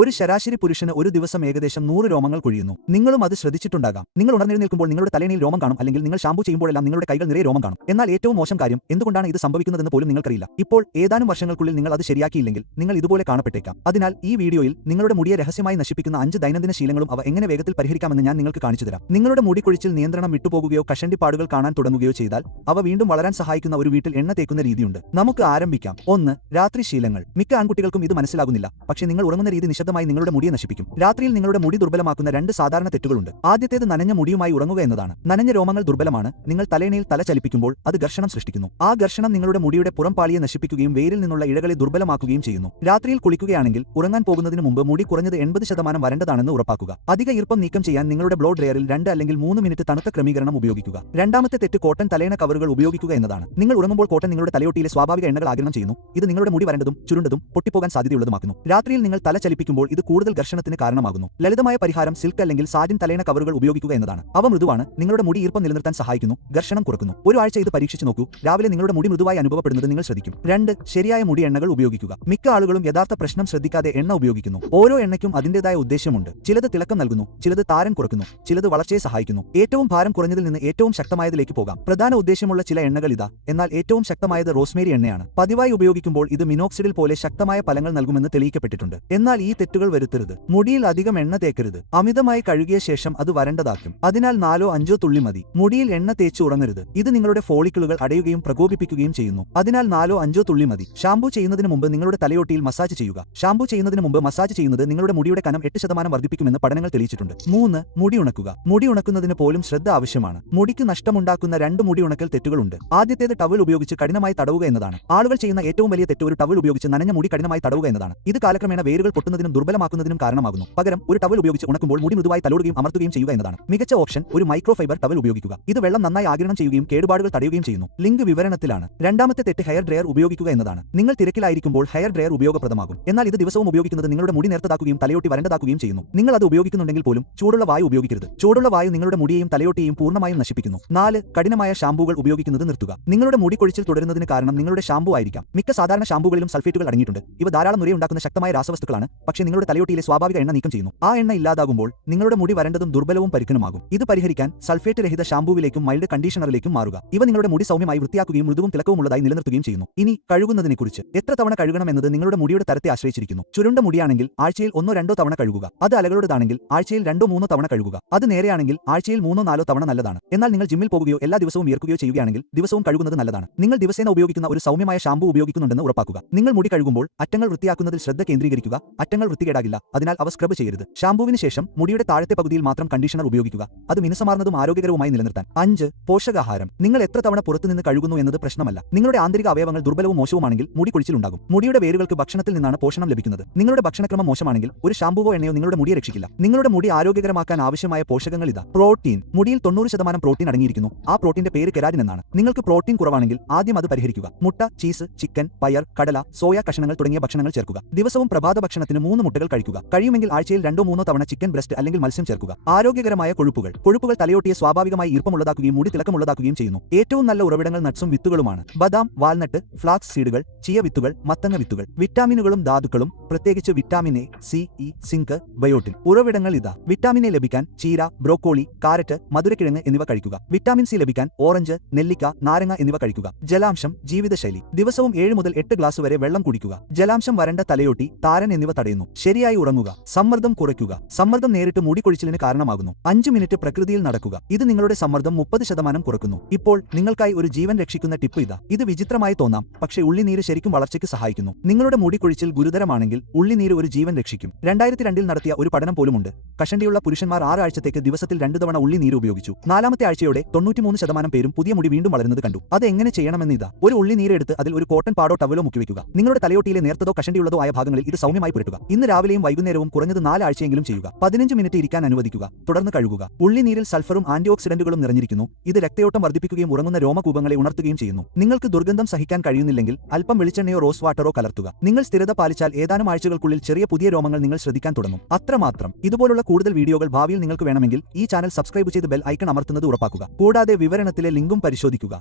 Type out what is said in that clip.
ഒരു ശരാശരി പുരുഷന് ഒരു ദിവസം ഏകദേശം 100 രോമങ്ങൾ കൊഴിയുന്നു. നിങ്ങളും അത് ശ്രദ്ധിച്ചിട്ടുണ്ടാകാം. നിങ്ങൾ ഉണർന്നെഴുന്നേൽക്കുമ്പോൾ നിങ്ങളുടെ തലയിണയിൽ രോമം കാണും, അല്ലെങ്കിൽ നിങ്ങൾ ഷാമ്പൂ ചെയ്യുമ്പോഴെല്ലാം നിങ്ങളുടെ കൈകൾ നിറയെ രോമം കാണും. എന്നാൽ ഏറ്റവും മോശം കാര്യം, എന്തുകൊണ്ടാണ് ഇത് സംഭവിക്കുന്നതെന്ന് പോലും നിങ്ങൾക്കറിയില്ല. ഇപ്പോൾ ഏതാനും വർഷങ്ങൾക്കുള്ളിൽ നിങ്ങൾ അത് ശരിയാക്കിയില്ലെങ്കിൽ നിങ്ങൾ ഇതുപോലെ കാണപ്പെട്ടേക്കാം. അതിനാൽ ഈ വീഡിയോയിൽ നിങ്ങളുടെ മുടിയെ രഹസ്യമായി നശിപ്പിക്കുന്ന 5 ദൈനംദിന ശീലങ്ങളും അവ എങ്ങനെ വേഗത്തിൽ പരിഹരിക്കാമെന്ന് ഞാൻ നിങ്ങൾക്ക് കാണിച്ചുതരാം. നിങ്ങളുടെ മുടി കൊഴിച്ചിൽ നിയന്ത്രണം വിട്ടുപോകുകയോ കഷണ്ടിപ്പാടുകൾ കാണാൻ തുടങ്ങുകയോ ചെയ്താൽ അവ വീണ്ടും വളരാൻ സഹായിക്കുന്ന ഒരു വീട്ടിൽ എണ്ണ തേക്കുന്ന രീതിയുണ്ട്. നമുക്ക് ആരംഭിക്കാം. 1. രാത്രി ശീലങ്ങൾ. മിക്ക ആൺകുട്ടികൾക്കും ഇത് മനസ്സിലാകുന്നില്ല, പക്ഷേ നിങ്ങൾ ഉറങ്ങുന്ന രീതി നിശബ്ദമായി നിങ്ങളുടെ മുടിയെ നശിപ്പിക്കും. രാത്രിയിൽ നിങ്ങളുടെ മുടി ദുർബലമാക്കുന്ന 2 സാധാരണ തെറ്റുകളുണ്ട്. ആദ്യത്തേത് നനഞ്ഞ മുടിയുമായി ഉറങ്ങുക എന്നതാണ്. നനഞ്ഞ രോമങ്ങൾ ദുർബലമാണ്. നിങ്ങൾ തലയിണയിൽ തല ചലിപ്പിക്കുമ്പോൾ അത് ഘർഷണം സൃഷ്ടിക്കുന്നു. ആ ഘർഷണം നിങ്ങളുടെ മുടിയുടെ പുറംപാളിയെ നശിപ്പിക്കുകയും വേരിൽ നിന്നുള്ള ഇഴകളെ ദുർബലമാക്കുകയും ചെയ്യുന്നു. രാത്രിയിൽ കുളിക്കുകയാണെങ്കിൽ ഉറങ്ങാൻ പോകുന്നതിന് മുമ്പ് മുടി കുറഞ്ഞത് 80% വരണ്ടതാണെന്ന് ഉറപ്പാക്കുക. അധിക ഈർപ്പം നീക്കം ചെയ്യാൻ നിങ്ങളുടെ ബ്ലോ ഡ്രയറിൽ 2 അല്ലെങ്കിൽ 3 മിനിറ്റ് തണുത്ത ക്രമീകരണം ഉപയോഗിക്കുക. രണ്ടാമത്തെ തെറ്റ് കോട്ടൺ തലയിണ കവറുകൾ ഉപയോഗിക്കുക എന്നതാണ്. നിങ്ങൾ ഉറങ്ങുമ്പോൾ കോട്ടൺ നിങ്ങളുടെ തലയോട്ടിയിലെ സ്വാഭാവിക എണ്ണകൾ ആഗിരണം ചെയ്യുന്നു. ഇത് നിങ്ങളുടെ മുടി വരണ്ടതും ചുരുണ്ടതും പൊട്ടിപ്പോകാൻ സാധ്യതയുള്ളതുമാക്കുന്നു. രാത്രിയിൽ നിങ്ങൾ തല ചലിപ്പിക്കുമ്പോൾ ഇത് കൂടുതൽ ഘർഷണത്തിന് കാരണമാകുന്നു. ലളിതമായ പരിഹാരം സിൽക്ക് അല്ലെങ്കിൽ സാറ്റിൻ തലയിണ കവറുകൾ ഉപയോഗിക്കുക എന്നതാണ്. അവ മൃദുവാണ്, നിങ്ങളുടെ മുടി ഈർപ്പം നിലനിർത്താൻ സഹായിക്കുന്നു, ഘർഷണം കുറക്കുന്നു. ഒരു ആഴ്ച ഇത് പരീക്ഷിച്ച് നോക്കൂ. രാവിലെ നിങ്ങളുടെ മുടി മൃദുവായി അനുഭവപ്പെടുന്നത് നിങ്ങൾ ശ്രദ്ധിക്കും. 2. ശരിയായ മുടി എണ്ണകൾ ഉപയോഗിക്കുക. മിക്ക ആളുകളും യഥാർത്ഥ പ്രശ്നം ശ്രദ്ധിക്കാതെ എണ്ണ ഉപയോഗിക്കുന്നു. ഓരോ എണ്ണയ്ക്കും അതിന്റേതായ ഉദ്ദേശമുണ്ട്. ചിലത് തിളക്കം നൽകുന്നു, ചിലത് താരൻ കുറയ്ക്കുന്നു, ചിലത് വളർച്ചയെ സഹായിക്കുന്നു. ഏറ്റവും ഭാരം കുറഞ്ഞതിൽ നിന്ന് ഏറ്റവും ശക്തമായതിലേക്ക് പോകാം. പ്രധാന ഉദ്ദേശമുള്ള ചില എണ്ണകൾ ഇതാ. എന്നാൽ ഏറ്റവും ശക്തമായത് റോസ്മേരി എണ്ണയാണ്. പതിവായി ഉപയോഗിക്കുമ്പോൾ ഇത് മിനോക്സിഡിൽ പോലെ ശക്തമായ ഫലങ്ങൾ നൽകുമെന്ന് തെളിയിക്കപ്പെട്ടിട്ടുണ്ട്. എന്നാൽ ഈ തെറ്റുകൾ വരുത്തരുത്. മുടിയിൽ അധികം എണ്ണ തേക്കരുത്. അമിതമായി കഴുകിയ ശേഷം അത് വരണ്ടതാക്കും. അതിനാൽ 4-5 തുള്ളി മതി. മുടിയിൽ എണ്ണ തേച്ച് ഉറങ്ങരുത്. ഇത് നിങ്ങളുടെ ഫോളിക്കിളുകൾ അടയുകയും പ്രകോപിപ്പിക്കുകയും ചെയ്യുന്നു. അതിനാൽ 4-5 തുള്ളി മതി. ഷാമ്പൂ ചെയ്യുന്നതിന് മുമ്പ് നിങ്ങളുടെ തലയോട്ടിയിൽ മസാജ് ചെയ്യുക. ഷാമ്പൂ ചെയ്യുന്നതിന് മുമ്പ് മസാജ് ചെയ്യുന്നത് നിങ്ങളുടെ മുടിയുടെ കനം 8% വർദ്ധിപ്പിക്കുമെന്ന് പഠനങ്ങൾ തെളിയിച്ചിട്ടുണ്ട്. 3. മുടി ഉണക്കുക. മുടി ഉണക്കുന്നതിന് പോലും ശ്രദ്ധ ആവശ്യമാണ്. മുടിക്ക് നഷ്ടമുണ്ടാക്കുന്ന 2 മുടി ഉണക്കൽ തെറ്റുകളുണ്ട്. ആദ്യത്തേത് ടവൽ ഉപയോഗിച്ച് കഠിനമായി തടവുക എന്നതാണ്. ആളുകൾ ചെയ്യുന്ന ഏറ്റവും വലിയ തെറ്റ് ഒരു ടവൽ ഉപയോഗിച്ച് നനഞ്ഞ മുടി കഠിനമായി തടവുക എന്നതാണ്. ഇത് കാലക്രമേണ വേരുകൾ പൊട്ടുന്നതിനും ദുർബലമാക്കുന്നതിനും കാരണമാകുന്നു. പകരം ഒരു ടവൽ ഉപയോഗിച്ച് ഉണക്കുമ്പോൾ മുടി മൃദുവായി തലോടുകയും അമർത്തുകയും ചെയ്യുക എന്നതാണ്. മികച്ച ഓപ്ഷൻ ഒരു മൈക്രോഫൈബർ ടവൽ ഉപയോഗിക്കുക. ഇത് വെള്ളം നന്നായി ആഗിരണം ചെയ്യുകയും കേടുപാടുകൾ തടയുകയും ചെയ്യുന്നു. ലിങ്ക് വിവരണത്തിലാണ്. രണ്ടാമത്തെ തെറ്റ് ഹെയർ ഡ്രയർ ഉപയോഗിക്കുക എന്നതാണ്. നിങ്ങൾ തിരക്കിലായിരിക്കുമ്പോൾ ഹെയർ ഡ്രയർ ഉപയോഗപ്രദമാകും. എന്നാൽ ഇത് ദിവസവും ഉപയോഗിക്കുന്നത് നിങ്ങളുടെ മുടി നേർത്തതാക്കുകയും തലയോട്ടി വരണ്ടതാക്കുകയും ചെയ്യുന്നു. നിങ്ങൾ അത് ഉപയോഗിക്കുന്നുണ്ടെങ്കിൽ പോലും ചൂടുള്ള വായു ഉപയോഗിക്കരുത്. ചൂടുള്ള വായു നിങ്ങളുടെ മുടിയെയും തലയോട്ടിയെയും പൂർണ്ണമായും നശിപ്പിക്കുന്നു. 4. കഠിനമായ ഷാമ്പൂകൾ ഉപയോഗിക്കുന്നത് നിർത്തുക. നിങ്ങളുടെ മുടി കൊഴിച്ചിൽ തുടരുന്നതിന് കാരണം നിങ്ങളുടെ ഷാമ്പൂ ആയിരിക്കാം. മിക്ക സാധാരണ ഷാമ്പൂകളിലും സൾഫേറ്റുകൾ അടങ്ങിയിട്ടുണ്ട്. ഇവ ധാരാളം നുരയുണ്ടാക്കുന്ന ശക്തമായ രാസവസ്തുക്കളാണ്, പക്ഷേ നിങ്ങളുടെ തലയോട്ടിയിലെ സ്വാഭാവിക എണ്ണ നീക്കം ചെയ്യുന്നു. ആ എണ്ണ ഇല്ലാതാകുമ്പോൾ നിങ്ങളുടെ മുടി വരണ്ടതും ദുർബലവും പരുക്കനുമാകും. ഇത് പരിഹരിക്കാൻ സൾഫേറ്റ് രഹിത ഷാമ്പൂവിലേക്കും മൈൽഡ് കണ്ടീഷണറിലേക്കും മാറുക. ഇവ നിങ്ങളുടെ മുടി സൗമ്യമായി വൃത്തിയാക്കുകയും മൃദുവും തിളക്കവുമുള്ളതായി നിലനിർത്തുകയും ചെയ്യുന്നു. ഇനി കഴുകുന്നതിനെക്കുറിച്ച്. എത്ര തവണ കഴുകണം എന്നത് നിങ്ങളുടെ മുടിയുടെ തരത്തെ ആശ്രയിച്ചിരിക്കുന്നു. ചുരുണ്ട മുടിയാണെങ്കിൽ ആഴ്ചയിൽ 1-2 തവണ കഴുകുക. അത് അലകളുടേതാണെങ്കിൽ ആഴ്ചയിൽ 2-3 തവണ കഴുകുക. അത് നേരെയാണെങ്കിൽ ആഴ്ചയിൽ 3-4 തവണ നല്ലതാണ്. എന്നാൽ നിങ്ങൾ ജിമ്മിൽ പോകുകയോ എല്ലാ ദിവസവും വിയർക്കുകയോ ചെയ്യുകയാണെങ്കിൽ ദിവസവും കഴുകുന്നത് നല്ലതാണ്. നിങ്ങൾ ദിവസേന ഉപയോഗിക്കുന്ന ഒരു സൗമ്യമായ ഷാമ്പൂ ഉപയോഗിക്കുന്നുണ്ടെന്ന് ഉറപ്പാക്കുക. നിങ്ങൾ മുടി കഴുകുമ്പോൾ അറ്റങ്ങൾ വൃത്തിയാക്കുന്നതിൽ ശ്രദ്ധ കേന്ദ്രീകരിക്കുക. അറ്റങ്ങൾ വൃത്തികേടാകില്ല, അതിനാൽ അവ സ്ക്രബ് ചെയ്യരുത്. ഷാമ്പൂവിന് ശേഷം മുടിയുടെ താഴത്തെ പകുതിയിൽ മാത്രം കണ്ടീഷണർ ഉപയോഗിക്കുക. അത് മിനുസമാർന്നതും ആരോഗ്യകരവുമായി നിലനിർത്താൻ. 5. പോഷകാഹാരം. നിങ്ങൾ എത്ര തവണ പുറത്തുനിന്ന് കഴുകുന്നു എന്നത് പ്രശ്നമല്ല. നിങ്ങളുടെ ആന്തരിക അവയവങ്ങൾ ദുർബലവും മോശവുമാണെങ്കിൽ മുടി കൊഴിച്ചിലുണ്ടാകും. മുടിയുടെ വേരുകൾക്ക് ഭക്ഷണത്തിൽ നിന്നാണ് പോഷണം ലഭിക്കുന്നത്. നിങ്ങളുടെ ഭക്ഷണക്രമം മോശമാണെങ്കിൽ ഒരു ഷാമ്പൂവോ എണ്ണയോ നിങ്ങളുടെ മുടിയെ രക്ഷിക്കില്ല. നിങ്ങളുടെ മുടി ആരോഗ്യകരമാക്കാൻ ആവശ്യമായ പോഷകങ്ങൾ ഇതാ. പ്രോട്ടീൻ. മുടിയിൽ 90% പ്രോട്ടീൻ അടങ്ങിയിരിക്കുന്നു. ആ പ്രോട്ടീന്റെ പേര് കെരാറ്റിൻ എന്നാണ്. നിങ്ങൾക്ക് പ്രോട്ടീൻ കുറവാണെങ്കിൽ ആദ്യം അത് പരിഹരിക്കുക. മുട്ട, ചീസ്, ചിക്കൻ, പയർ, കടല, സോയ കഷണങ്ങൾ തുടങ്ങിയ ഭക്ഷണങ്ങൾ ചേർക്കുക. ദിവസവും പ്രഭാത ഭക്ഷണത്തിന് 3 മുട്ടകൾ കഴിക്കുക. കഴിയുമെങ്കിൽ ആഴ്ചയിൽ 2-3 തവണ ചിക്കൻ ബ്രസ്റ്റ് അല്ലെങ്കിൽ മത്സ്യം ചേർക്കുക. ആരോഗ്യകരമായ കൊഴുപ്പുകൾ. കൊഴുപ്പുകൾ തലയോട്ടിയെ സ്വാഭാവികമായി ഈർപ്പമുള്ളതാക്കുകയും മുടി തിളക്കമുള്ളതാക്കുകയും ചെയ്യുന്നു. ഏറ്റവും നല്ല ഉറവിടങ്ങൾ നട്ട്സും വിത്തുകളുമാണ്. ബദാം, വാൽനട്ട്, ഫ്ലാക്സ് സീഡുകൾ, ചിയ വിത്തുകൾ, മത്തങ്ങ വിത്തുകൾ. വിറ്റാമിനുകളും ധാതുക്കളും, പ്രത്യേകിച്ച് vitamin A, C, E, zinc, biotin. ഉറവിടങ്ങൾ ഇതാ. വിറ്റാമിൻ എ ലഭിക്കാൻ ചീര, ബ്രോക്കോളി, കാരറ്റ്, മധുരക്കിഴങ്ങ് എന്നിവ കഴിക്കുക. വിറ്റാമിൻ സി ലഭിക്കാൻ ഓറഞ്ച്, നെല്ലിക്ക, നാരങ്ങ എന്നിവ കഴിക്കുക. ജലാംശം. ജീവിതശൈലി. ദിവസവും 7 മുതൽ 8 ഗ്ലാസ് വരെ വെള്ളം കുടിക്കുക. ജലാംശം വരണ്ട തലയോട്ടി, താരൻ എന്നിവ തടയുന്നു. ശരിയായി ഉറങ്ങുക. സമ്മർദ്ദം കുറയ്ക്കുക. സമ്മർദ്ദം നേരിട്ട് മുടി കൊഴിച്ചിലിന് കാരണമാകുന്നു. 5 മിനിറ്റ് പ്രകൃതിയിൽ നടക്കുക. ഇത് നിങ്ങളുടെ സമ്മർദ്ദം 30% കുറയ്ക്കുന്നു. ഇപ്പോൾ നിങ്ങൾക്കായി ഒരു ജീവൻ രക്ഷിക്കുന്ന ടിപ്പ് ഇതാ. ഇത് വിചിത്രമായി തോന്നാം, പക്ഷേ ഉള്ളിനീര് ശരിക്കും വളർച്ചയ്ക്ക് സഹായിക്കുന്നു. നിങ്ങളുടെ മുടി കൊഴിച്ചിൽ ഗുരുതരമാണെങ്കിൽ ഉള്ളിനീര് ഒരു ജീവൻ രക്ഷിക്കും. 2002 നടത്തിയ ഒരു പഠനം പോലുമുണ്ട്. കഷണ്ടിയുള്ള പുരുഷന്മാർ 6 ആഴ്ചത്തേക്ക് ദിവസത്തിൽ 2 തവണ ഉള്ളിനീര് ഉപയോഗിച്ചു. 4ാമത്തെ ആഴ്ചയോടെ 93% പേരും പുതിയ മുടി വീണ്ടും വളരുന്നത് കണ്ടു. അത് എങ്ങനെ ചെയ്യണമെന്ന് ഇതാ. ഒരു ഉള്ളിനീര് എടുത്ത് അതിൽ ഒരു കോട്ടൺ പാടോ ടവലോ മുക്കിവെക്കുക. നിങ്ങളുടെ തലയോട്ടിയിലെ നേർത്തതോ കഷണ്ടിയുള്ളതോ ആയ ഭാഗങ്ങളിൽ ഇത് സൗമ്യമായി പുരട്ടുക. ഇന്ന് രാവിലെയും വൈകുന്നേരവും കുറഞ്ഞത് 4 ആഴ്ചയെങ്കിലും ചെയ്യുക. 15 മിനിറ്റ് ഇരിക്കാൻ അനുവദിക്കുക. തുടർന്ന് കഴുകുക. ഉള്ളിനീരിൽ സൾഫറും ആന്റിഓക്സിഡന്റുകളും നിറഞ്ഞിരിക്കുന്നു. ഇത് രക്തയോട്ടം വർദ്ധിപ്പിക്കുകയും ഉറങ്ങുന്ന രോമകൂപങ്ങളെ ഉണർത്തുകയും ചെയ്യുന്നു. നിങ്ങൾക്ക് ദുർഗന്ധം സഹിക്കാൻ കഴിയുന്നില്ലെങ്കിൽ അല്പം വെളിച്ചെണ്ണയോ റോസ് വാട്ടറോ കലർത്തുക. നിങ്ങൾ സ്ഥിരത പാലിച്ചാൽ ഏതാനും ആഴ്ചകൾക്കുള്ളിൽ ചെറിയ പുതിയ രോമങ്ങൾ നിങ്ങൾ ശ്രദ്ധിക്കാൻ തുടങ്ങും. അത്രമാത്രം. ഇതുപോലുള്ള കൂടുതൽ വീഡിയോകൾ ഭാവിയിൽ നിങ്ങൾക്ക് വേണമെങ്കിൽ ഈ ചാനൽ സബ്സ്ക്രൈബ് ചെയ്ത് ബെൽ ഐക്കൺ അമർത്തുന്നത് ഉറപ്പാക്കുക. കൂടാതെ വിവരണത്തിലെ ലിങ്കും പരിശോധിക്കുക.